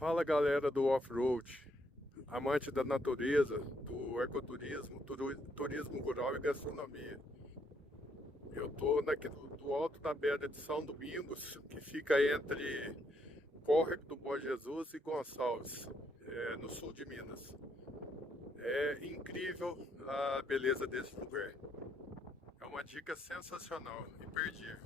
Fala galera do off-road, amante da natureza, do ecoturismo, turismo rural e gastronomia. Eu estou do alto da Pedra de São Domingos, que fica entre Córrego do Bom Jesus e Gonçalves, no sul de Minas. É incrível a beleza desse lugar. É uma dica sensacional, imperdível.